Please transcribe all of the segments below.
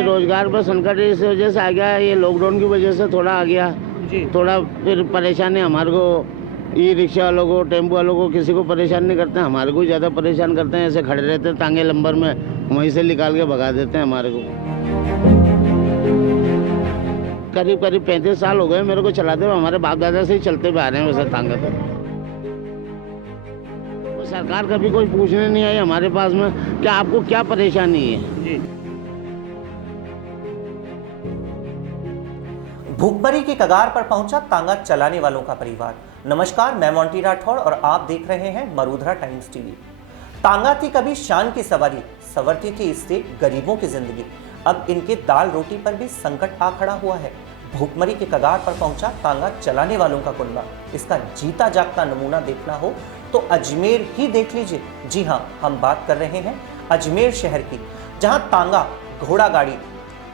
ये रोजगार पर संकट इस वजह से आ गया, ये लॉकडाउन की वजह से थोड़ा आ गया जी। थोड़ा। फिर परेशानी हमारे को, ई रिक्शा वालों को, टेम्पो वालों को, किसी को परेशान नहीं करते हैं, हमारे को ज़्यादा परेशान करते हैं। ऐसे खड़े रहते हैं तांगे लंबर में, वहीं से निकाल के भगा देते हैं हमारे को। करीब 35 साल हो गए मेरे को चलाते हुए, हमारे बाप दादा से ही चलते हुए आ रहे हैं वैसे तांगे तो। सरकार कभी कोई पूछने नहीं आई हमारे पास में कि आपको क्या परेशानी है। जी। भूखमरी की कगार पर पहुंचा तांगा चलाने वालों का परिवार। नमस्कार, मैं मोंटी राठौड़ और आप देख रहे हैं मरुधरा टाइम्स टीवी। तांगा थी कभी शान की सवारी, संवरती थी इससे गरीबों की जिंदगी। अब इनके दाल रोटी पर भी संकट आ खड़ा हुआ है। भूखमरी की कगार पर पहुंचा तांगा चलाने वालों का कुनबा। इसका जीता जागता नमूना देखना हो तो अजमेर ही देख लीजिए। जी हाँ, हम बात कर रहे हैं अजमेर शहर की, जहां तांगा घोड़ा गाड़ी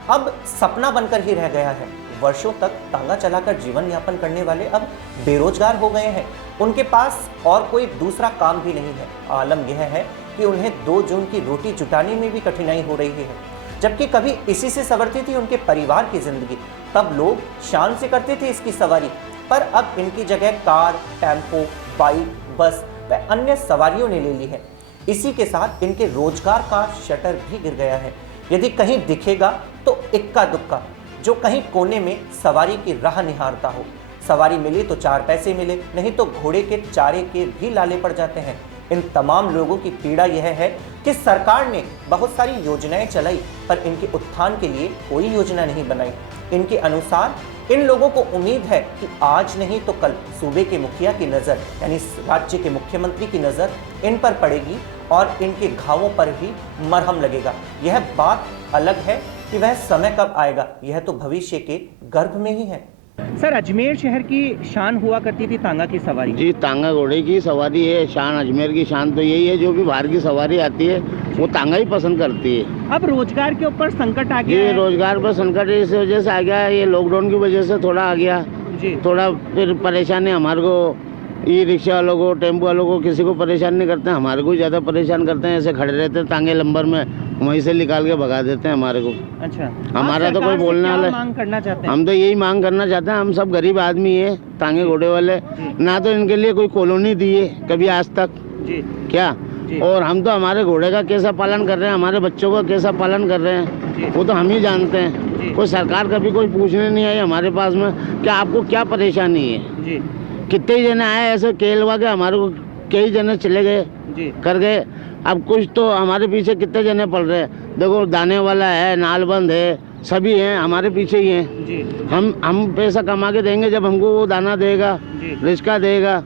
अब सपना बनकर ही रह गया है। वर्षों तक तांगा चलाकर जीवन यापन करने वाले अब बेरोजगार हो गए हैं। उनके पास और कोई दूसरा काम भी नहीं है। आलम यह है कि उन्हें 2 जून की रोटी जुटाने में भी कठिनाई हो रही है, जबकि कभी इसी से संवरती थी उनके परिवार की जिंदगी। तब लोग शान से करते थे इसकी सवारी, पर अब इनकी जगह कार, टेम्पो, बाइक, बस व अन्य सवारियों ने ले ली है। इसी के साथ इनके रोजगार का शटर भी गिर गया है। यदि कहीं दिखेगा तो इक्का दुक्का, जो कहीं कोने में सवारी की राह निहारता हो। सवारी मिली तो 4 पैसे मिले, नहीं तो घोड़े के चारे के भी लाले पड़ जाते हैं। इन तमाम लोगों की पीड़ा यह है कि सरकार ने बहुत सारी योजनाएं चलाई, पर इनके उत्थान के लिए कोई योजना नहीं बनाई। इनके अनुसार इन लोगों को उम्मीद है कि आज नहीं तो कल सूबे के मुखिया की नज़र, यानी राज्य के मुख्यमंत्री की नज़र इन पर पड़ेगी और इनके घावों पर भी मरहम लगेगा। यह बात अलग है कि वह समय कब आएगा, यह तो भविष्य के गर्भ में ही है। सर, अजमेर शहर की शान हुआ करती थी तांगा की सवारी। जी, तांगा घोड़े की सवारी है शान। अजमेर की शान तो यही है, जो भी बाहर की सवारी आती है वो तांगा ही पसंद करती है। अब रोजगार के ऊपर संकट आ गया ये है। रोजगार पर संकट इस वजह से आ गया, ये लॉकडाउन की वजह से थोड़ा आ गया जी। थोड़ा। फिर परेशानी हमारे को, ई रिक्शा वालों को, टेम्पो वालों को, किसी को परेशान नहीं करते हैं, हमारे को ज़्यादा परेशान करते हैं। ऐसे खड़े रहते हैं तांगे लंबर में, वहीं से निकाल के भगा देते हैं हमारे को। अच्छा, हमारा तो कोई बोलने वाला, मांग करना चाहते हैं? हम तो यही मांग करना चाहते हैं। हम सब गरीब आदमी है, तांगे घोड़े वाले, ना तो इनके लिए कोई कॉलोनी दी है कभी आज तक। जी। क्या जी। और हम तो हमारे घोड़े का कैसा पालन कर रहे हैं, हमारे बच्चों का कैसा पालन कर रहे हैं, वो तो हम ही जानते हैं। कोई सरकार कभी कोई पूछने नहीं आई हमारे पास में कि आपको क्या परेशानी है। जी। कितने जने आए ऐसे केलवा के, हमारे को कई जने चले गए जी। कर गए। अब कुछ तो हमारे पीछे कितने जने पड़ रहे हैं। देखो, दाने वाला है, नालबंद है, सभी हैं हमारे पीछे ही हैं। जी। हम पैसा कमा के देंगे जब हमको वो दाना देगा, रिस्का देगा।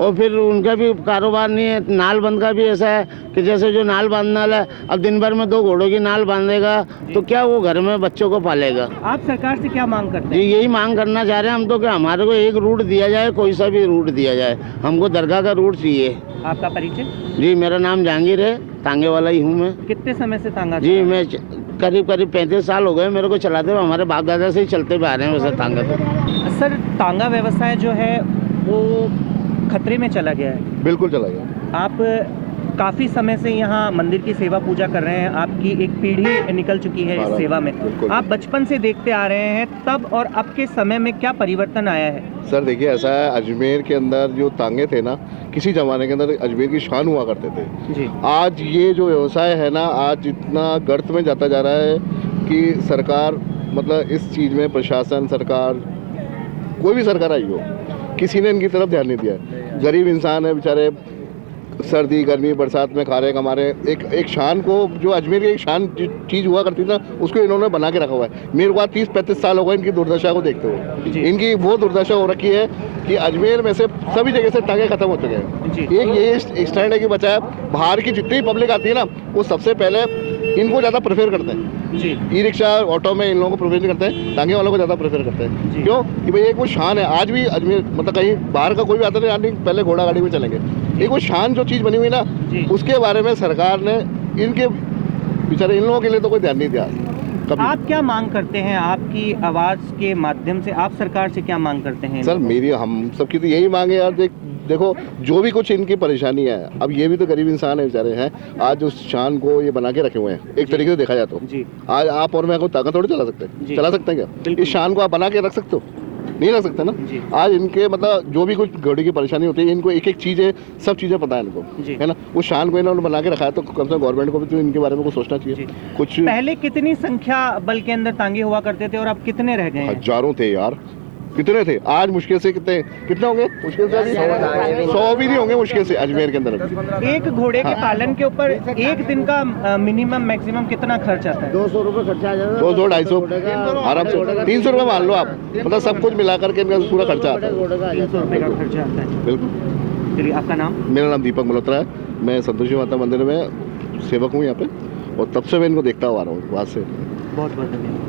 और फिर उनका भी कारोबार नहीं है। नालबंद का भी ऐसा है कि जैसे जो नाल बांधने वाला है, अब दिन भर में 2 घोड़ों की नाल बांधेगा तो क्या वो घर में बच्चों को पालेगा। आप सरकार से क्या मांग करते जी, हैं? यही मांग करना चाह रहे हैं हम तो कि हमारे को एक रूट दिया जाए, कोई सा भी रूट दिया जाए। हमको दरगाह का रूट चाहिए। आपका परिचय? जी, मेरा नाम जहांगीर है, तांगे वाला ही हूँ मैं। कितने समय से तांगा? जी, मैं करीब 35 साल हो गए मेरे को चलाते हुए, हमारे बाप दादा से ही चलते हुए आ रहे हैं वैसे तांगा तो। सर, तांगा व्यवसाय जो है वो खतरे में चला गया है। बिल्कुल चला गया। आप काफ़ी समय से यहाँ मंदिर की सेवा पूजा कर रहे हैं, आपकी एक पीढ़ी निकल चुकी है इस सेवा में। आप बचपन से देखते आ रहे हैं, तब और अब के समय में क्या परिवर्तन आया है? सर देखिए, ऐसा है, अजमेर के अंदर जो तांगे थे ना, किसी ज़माने के अंदर अजमेर की शान हुआ करते थे। जी। आज ये जो व्यवसाय है ना, आज इतना गर्त में जाता जा रहा है कि सरकार, मतलब इस चीज़ में प्रशासन, सरकार, कोई भी सरकार आई हो, किसी ने इनकी तरफ ध्यान नहीं दिया। गरीब इंसान है बेचारे, सर्दी गर्मी बरसात में खा रहे कमा रहे। एक शान को, जो अजमेर की एक शान चीज़ हुआ करती थी ना, उसको इन्होंने बना के रखा हुआ है। मेरे को 30-35 साल हो गए इनकी दुर्दशा को देखते हुए। इनकी वो दुर्दशा हो रखी है कि अजमेर में से सभी जगह से टांगे खत्म हो चुके हैं। एक ये स्टैंड है कि बचाया, बाहर की जितनी पब्लिक आती है ना, वो सबसे पहले इनको ज़्यादा प्रेफर करते हैं। ई रिक्शा, ऑटो में इन लोगों को प्रेफर नहीं करते हैं, तांगे वालों को ज़्यादा प्रेफर करते हैं। क्यों कि भाई एक वो शान है। आज भी अजमेर, मतलब कहीं बाहर का कोई भी आता नहीं, यानी पहले घोड़ा गाड़ी में चलेंगे। एक वो शान जो चीज़ बनी हुई ना, उसके बारे में सरकार ने, इनके बेचारे इन लोगों के लिए तो कोई ध्यान नहीं दिया कभी। आप क्या मांग करते हैं? आपकी आवाज़ के माध्यम से आप सरकार से क्या मांग करते हैं? सर, मेरी, हम सबकी तो यही मांग है यार। देख, देखो जो भी कुछ इनकी परेशानी है, अब ये भी तो गरीब इंसान है बेचारे हैं, आज उस शान को ये बना के रखे हुए हैं एक तरीके से देखा जाए तो। जी आज आप और मैं को ताकत थोड़ी चला सकते जी। हैं, चला सकते हैं क्या? इस शान को आप बना के रख सकते हो? नहीं रख सकते ना। जी। आज इनके मतलब जो भी कुछ घोड़े की परेशानी होती है, इनको एक एक चीज़ें सब चीज़ें पता है जी। इनको, है ना। उस शान को इन्होंने बना के रखा है, तो कम से कम गवर्नमेंट को भी तो इनके बारे में कुछ सोचना चाहिए। जी। कुछ पहले कितनी संख्या बल के अंदर तांगे हुआ करते थे और अब कितने रह गए हैं? हजारों थे यार, कितने थे? आज मुश्किल से कितने होंगे? मुश्किल से अभी 100 भी नहीं होंगे मुश्किल से अजमेर के अंदर। एक घोड़े के पालन के ऊपर एक दिन का मिनिमम मैक्सिमम कितना खर्च आता है? 200 रुपये खर्चा आ जाता है। 200 250 आराम से 300 रुपये मान लो आप, मतलब सब कुछ मिला करके इनका पूरा खर्चा आता है। 300 रुपये का खर्चा आता है। बिल्कुल। चलिए, आपका नाम? मेरा नाम दीपक मल्होत्रा है, मैं संतोषी माता मंदिर में सेवक हूँ यहाँ पे, और तब से मैं इनको देखता हुआ आ रहा हूँ वहाँ से। बहुत बहुत धन्यवाद।